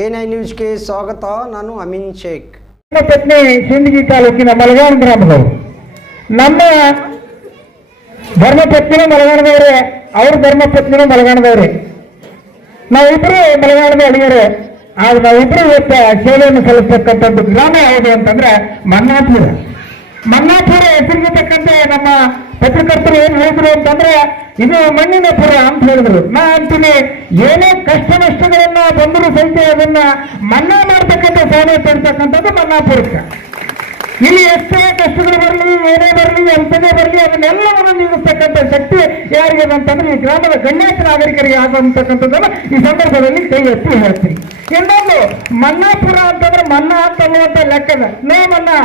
N news ನ್ಯೂಸ್ಗೆ ಸ್ವಾಗತ, ನಾನು ಅಮೀನ್ ಶೇಖ್. ಪತ್ನಿ ಸಿಂದಗಿ ತಾಲೂಕಿನ ಮಲಗಾಣ ಗ್ರಾಮದವರು. ನಮ್ಮ ಧರ್ಮಪತ್ನಿನೂ ಮಲಗಾಣದವ್ರೆ ಅವ್ರ ಧರ್ಮಪತ್ನಿನೂ ಮಲಗಾಣದವ್ರೆ ನಾವಿಬ್ರು ಮಲಗಾಣದ ಅಳಿಯರು ಆದ್ರೆ ನಾವಿಬ್ರು ಇವತ್ತು ಸೇವೆಯನ್ನು ಸಲ್ಲಿಸ್ತಕ್ಕಂಥದ್ದು ಗ್ರಾಮ ಯಾವುದು ಅಂತಂದ್ರೆ ಮನ್ನಾಪುರ. ಮನ್ನಾಪುರ ಹೆಸರಿಗೆ ತಕ್ಕಂತೆ ನಮ್ಮ ಪತ್ರಕರ್ತರು ಏನ್ ಹೇಳಿದ್ರು ಅಂತಂದ್ರೆ, ಇದು ಮಣ್ಣಿನ ಪುರ ಅಂತ ಹೇಳಿದ್ರು. ನಾ ಅಂತೀನಿ, ಏನೇ ಕಷ್ಟ ನಷ್ಟಗಳನ್ನ ಬಂದರೂ ಸಹಿತ ಅದನ್ನ ಮನ್ನಾ ಮಾಡ್ತಕ್ಕಂಥ ಸೌಲಭ್ಯ ಇರ್ತಕ್ಕಂಥದ್ದು ಮನ್ನಾಪುರಕ್ಕೆ ಇಲ್ಲಿ ಎಷ್ಟೇ ಕಷ್ಟಗಳು ಬರಲಿ, ಏನೇ ಬರಲಿ ಅಂತನೇ ಬರಲಿ, ಅದನ್ನೆಲ್ಲವನ್ನು ನೀಡಿಸ್ತಕ್ಕಂಥ ಶಕ್ತಿ ಯಾರಿಗೆ ಅಂತಂದ್ರೆ, ಈ ಗ್ರಾಮದ ಗಣ್ಯಾತ ನಾಗರಿಕರಿಗೆ ಆಗುವಂತಕ್ಕಂಥದ್ದನ್ನು ಈ ಸಂದರ್ಭದಲ್ಲಿ ಕೈ ಎತ್ತಿ ಹೇಳ್ತೀನಿ. ಇನ್ನೊಂದು ಮನ್ನಾಪುರ ಅಂತಂದ್ರೆ ಮನ್ನಾ ಅಂತ ಅನ್ನುವಂಥ ಲೆಕ್ಕದ, ನೋ ಮನ್ನಾ.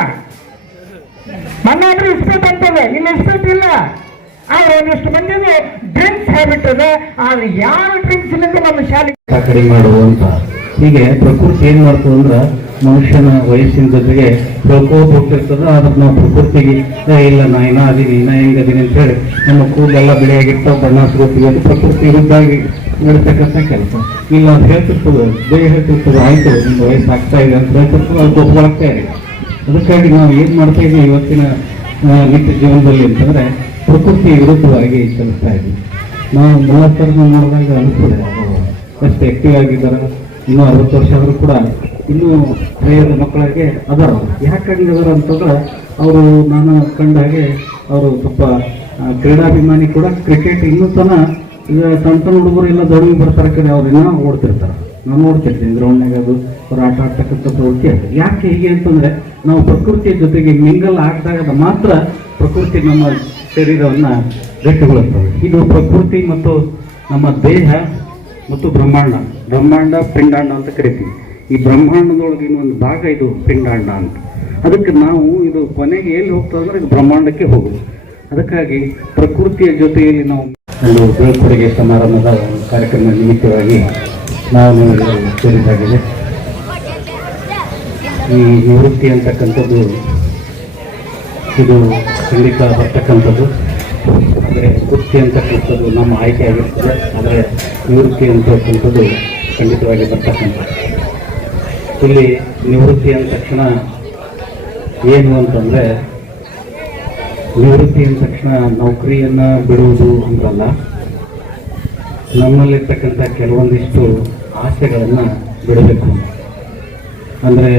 ಮನ್ನಾ ಅಂದ್ರೆ ಇಸ್ಪೇಟ್ ಅಂತದೆ ಇಲ್ಲಿ ಇಸ್ಪೇಟ್ ಇಲ್ಲ ಆದ್ರೆ ಒಂದಿಷ್ಟು ಮಂದಿಗೆ ಡ್ರಿಂಕ್ಸ್ ಹ್ಯಾಬಿಟ್ ಅದ ಆದ್ರೆ ಯಾವ ಡ್ರಿಂಕ್ಸ್ ಇಲ್ಲಿಂದ ನಮ್ಮ ಶಾಲೆ ಕಡಿಮೆ ಮಾಡುವಂತ. ಹೀಗೆ ಪ್ರಕೃತಿ ಏನ್ ಮಾಡ್ತದೆ ಅಂದ್ರ ಮನುಷ್ಯನ ವಯಸ್ಸಿನ ಜೊತೆಗೆ ಪ್ರಕೋಪ ಹೋಗ್ತಿರ್ತದ ಅದಕ್ಕೆ ನಾವು ಪ್ರಕೃತಿಗೆ ಇಲ್ಲ ನಾ ಇನ್ನ ಅದೀನಿ ಇನ್ನ ಹೆಂಗದೀನಿ ಅಂತ ಹೇಳಿ ನಮ್ಮ ಕೂದಲೆಲ್ಲ ಬಿಳಿಯಾಗಿರ್ತಾವ ಬಣ್ಣ ಹಚ್ಕೋತೀವಿ ಅದು ಪ್ರಕೃತಿ ವಿರುದ್ಧಾಗಿ ನಡೀತಕ್ಕಂಥ ಕೆಲಸ. ಇಲ್ಲ ಅದು ಹೇಳ್ತಿರ್ತದೆ, ದೇಹ ಹೇಳ್ತಿರ್ತದೆ, ಆಯ್ತು ನಿಮ್ಮ ವಯಸ್ಸು ಆಗ್ತಾ ಇದೆ ಅಂತ ಹೇಳ್ತಿರ್ತದೆ, ಅದು ಒಪ್ಕೊಳಕ್ತಾ ಇದೆ. ಅದಕ್ಕಾಗಿ ನಾವು ಏನು ಮಾಡ್ತಾ ಇದ್ದೀವಿ ಇವತ್ತಿನ ನಿತ್ಯ ಜೀವನದಲ್ಲಿ ಅಂತಂದ್ರೆ ಪ್ರಕೃತಿ ವಿರುದ್ಧವಾಗಿ ಚಲಿಸ್ತಾ ಇದ್ದೀವಿ ನಾವು ಮೂವತ್ತರನ್ನು ನೋಡಿದಾಗ ಅನಿಸ್ತದೆ ಎಷ್ಟು ಆಕ್ಟಿವ್ ಆಗಿದ್ದಾರೆ? ಇನ್ನೂ ಅರವತ್ತು ವರ್ಷ ಆದರೂ ಕೂಡ ಇನ್ನೂ ಹಳೆಯದ ಮಕ್ಕಳಿಗೆ ಅದರ? ಯಾಕಾಗಿ ಅದರ ಅಂತಂದ್ರೆ ಅವರು ನಾನು ಕಂಡ ಹಾಗೆ ಅವರು ಸ್ವಲ್ಪ ಕ್ರೀಡಾಭಿಮಾನಿ ಕೂಡ ಕ್ರಿಕೆಟ್ ಇನ್ನೂ ತನ ಈಗ ಸಣ್ಣ ಹುಡುಗರು ಎಲ್ಲ ದೊಡ್ಡ ಬರ್ತಾರೆ ಕಡೆ ಅವ್ರು ಇನ್ನೂ ಓಡ್ತಿರ್ತಾರೆ. ನಾವು ನೋಡ್ತಿರ್ತೀನಿ ಗ್ರೌಂಡ್ನಾಗ ಅದು ಅವ್ರು ಆಟ ಆಡ್ತಕ್ಕಂಥ ಪ್ರವೃತ್ತಿ ಯಾಕೆ ಹೀಗೆ ಅಂತಂದರೆ ನಾವು ಪ್ರಕೃತಿಯ ಜೊತೆಗೆ ಮಿಂಗಲ್ ಆಡಿದಾಗ ಮಾತ್ರ ಪ್ರಕೃತಿ ನಮ್ಮ ಶರೀರವನ್ನು ಗಟ್ಟಿಗೊಳ್ಳುತ್ತವೆ ಇದು ಪ್ರಕೃತಿ ಮತ್ತು ನಮ್ಮ ದೇಹ ಮತ್ತು ಬ್ರಹ್ಮಾಂಡ. ಬ್ರಹ್ಮಾಂಡ, ಪಿಂಡಾಂಡ ಅಂತ ಕರಿತೀವಿ. ಈ ಬ್ರಹ್ಮಾಂಡದೊಳಗೆ ಇನ್ನೊಂದು ಭಾಗ ಇದು ಪಿಂಡಾಂಡ ಅಂತ. ಅದಕ್ಕೆ ನಾವು ಇದು ಕೊನೆಗೆ ಎಲ್ಲಿ ಹೋಗ್ತದೆ ಅಂದ್ರೆ ಇದು ಬ್ರಹ್ಮಾಂಡಕ್ಕೆ ಹೋಗೋದು. ಅದಕ್ಕಾಗಿ ಪ್ರಕೃತಿಯ ಜೊತೆಯಲ್ಲಿ ನಾವು ಒಂದು ಬೀಳ್ಕೊಡುಗೆ ಸಮಾರಂಭದ ಒಂದು ಕಾರ್ಯಕ್ರಮ ನಿಮಿತ್ತವಾಗಿ ನಾವು ನಿಮಗೆ ಸೇರಿದಾಗಿದೆ ಈ ನಿವೃತ್ತಿ ಅಂತಕ್ಕಂಥದ್ದು ಇದು ಖಂಡಿತ ಬರ್ತಕ್ಕಂಥದ್ದು. ಆದರೆ ವೃತ್ತಿ ಅಂತಕ್ಕಂಥದ್ದು ನಮ್ಮ ಆಯ್ಕೆ ಆಗಿರ್ತದೆ. ಆದರೆ ನಿವೃತ್ತಿ ಅಂತಕ್ಕಂಥದ್ದು ಖಂಡಿತವಾಗಿ ಬರ್ತಕ್ಕಂಥದ್ದು ಇಲ್ಲಿ ನಿವೃತ್ತಿ ಅಂದ ತಕ್ಷಣ ಏನು ಅಂತಂದರೆ ನಿವೃತ್ತಿ ಅಂದ ತಕ್ಷಣ ನೌಕರಿಯನ್ನು ಬಿಡುವುದು ಅಂತಲ್ಲ. ನಮ್ಮಲ್ಲಿರ್ತಕ್ಕಂಥ ಕೆಲವೊಂದಿಷ್ಟು ಆಸೆಗಳನ್ನು ಬಿಡಬೇಕು. ಅಂದರೆ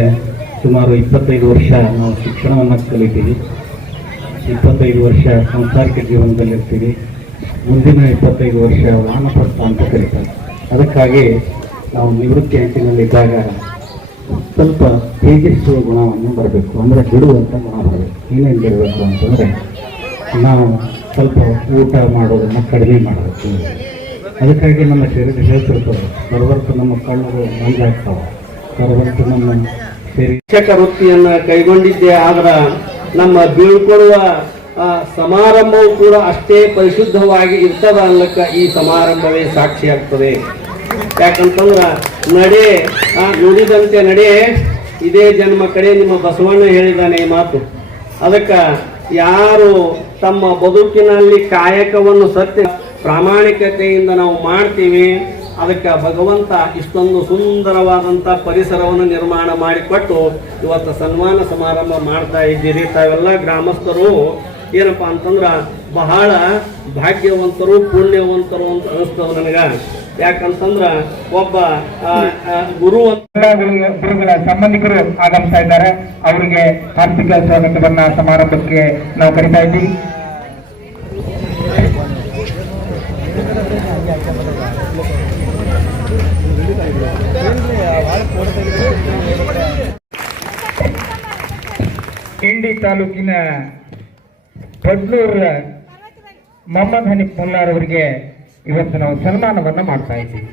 ಸುಮಾರು ಇಪ್ಪತ್ತೈದು ವರ್ಷ ನಾವು ಶಿಕ್ಷಣವನ್ನು ಕಲಿತೀವಿ. ಇಪ್ಪತ್ತೈದು ವರ್ಷ ಸಂಸಾರಿಕ ಜೀವನದಲ್ಲಿರ್ತೀವಿ. ಮುಂದಿನ ಇಪ್ಪತ್ತೈದು ವರ್ಷ ವಾನಪ್ರಸ್ಥ ಅಂತ ಕರೀತಾರೆ. ಅದಕ್ಕಾಗಿ ನಾವು ನಿವೃತ್ತಿ ಅಂಚಿನಲ್ಲಿದ್ದಾಗ ಸ್ವಲ್ಪ ತೇಜಸ್ಸುವ ಗುಣವನ್ನು ಬರಬೇಕು. ಅಂದರೆ ಬಿಡುವಂಥ ಗುಣ ಬರಬೇಕು ಏನೇನು ಬಿಡಬೇಕು ಅಂತಂದರೆ ನಾವು ಸ್ವಲ್ಪ ಊಟ ಮಾಡೋದನ್ನು ಕಡಿಮೆ ಮಾಡಬೇಕು. ಅದಕ್ಕಾಗಿ ನಮ್ಮ ಶರೀರ ಹೇಳ್ತಿರ್ತದೆ ಬರಬರ್ತು ನಮ್ಮ ಕಣ್ಣುಗಳು ಮಂಜಾಗ್ತಾವೆ ಬರಬರ್ತು ನಮ್ಮ ಶಿಕ್ಷಕ ವೃತ್ತಿಯನ್ನ ಕೈಗೊಂಡಿದ್ದೆ, ಆದ್ರ ನಮ್ಮ ಬೀಳ್ಕೊಡುವ ಸಮಾರಂಭವು ಕೂಡ ಅಷ್ಟೇ ಪರಿಶುದ್ಧವಾಗಿ ಇರ್ತದ ಅನ್ನಕ್ಕ ಈ ಸಮಾರಂಭವೇ ಸಾಕ್ಷಿಯಾಗ್ತದೆ ಯಾಕಂತಂದ್ರ ನಡೆ ನುಡಿದಂತೆ ನಡೆ, ಇದೇ ಜನ್ಮ ಕಡೆ ನಿಮ್ಮ ಬಸವಣ್ಣ ಹೇಳಿದಾನೆ ಈ ಮಾತು. ಅದಕ್ಕ ಯಾರು ತಮ್ಮ ಬದುಕಿನಲ್ಲಿ ಕಾಯಕವನ್ನು ಸತ್ಯ ಪ್ರಾಮಾಣಿಕತೆಯಿಂದ ನಾವು ಮಾಡ್ತೀವಿ, ಅದಕ್ಕೆ ಭಗವಂತ ಇಷ್ಟೊಂದು ಸುಂದರವಾದಂಥ ಪರಿಸರವನ್ನು ನಿರ್ಮಾಣ ಮಾಡಿಕೊಟ್ಟು ಇವತ್ತು ಸನ್ಮಾನ ಸಮಾರಂಭ ಮಾಡ್ತಾ ಇದ್ದೀರಿ. ತಾವೆಲ್ಲ ಗ್ರಾಮಸ್ಥರು, ಏನಪ್ಪ ಅಂತಂದ್ರೆ ಬಹಳ ಭಾಗ್ಯವಂತರು, ಪುಣ್ಯವಂತರು ಅಂತ ಅನಿಸ್ತದ ನನಗೆ. ಯಾಕಂತಂದ್ರ ಒಬ್ಬ ಗುರು, ಗುರುಗಳ ಸಂಬಂಧಿಕರು ಆಗಮಿಸ್ತಾ ಇದ್ದಾರೆ. ಅವರಿಗೆ ಹಾರ್ದಿಕ ಸ್ವಾಗತವನ್ನ ಸಮಾರಂಭಕ್ಕೆ ನಾವು ಕರಿತಾ ಇದ್ದೀವಿ. ಇಂಡಿ ತಾಲೂಕಿನ ಪಡ್ಲೂರ ಮೊಹಮ್ಮದ್ ಹನೀಫ್ ಮುಲ್ಲಾರ್ ಅವರಿಗೆ ಇವತ್ತು ನಾವು ಸನ್ಮಾನವನ್ನು ಮಾಡ್ತಾ ಇದ್ದೀವಿ.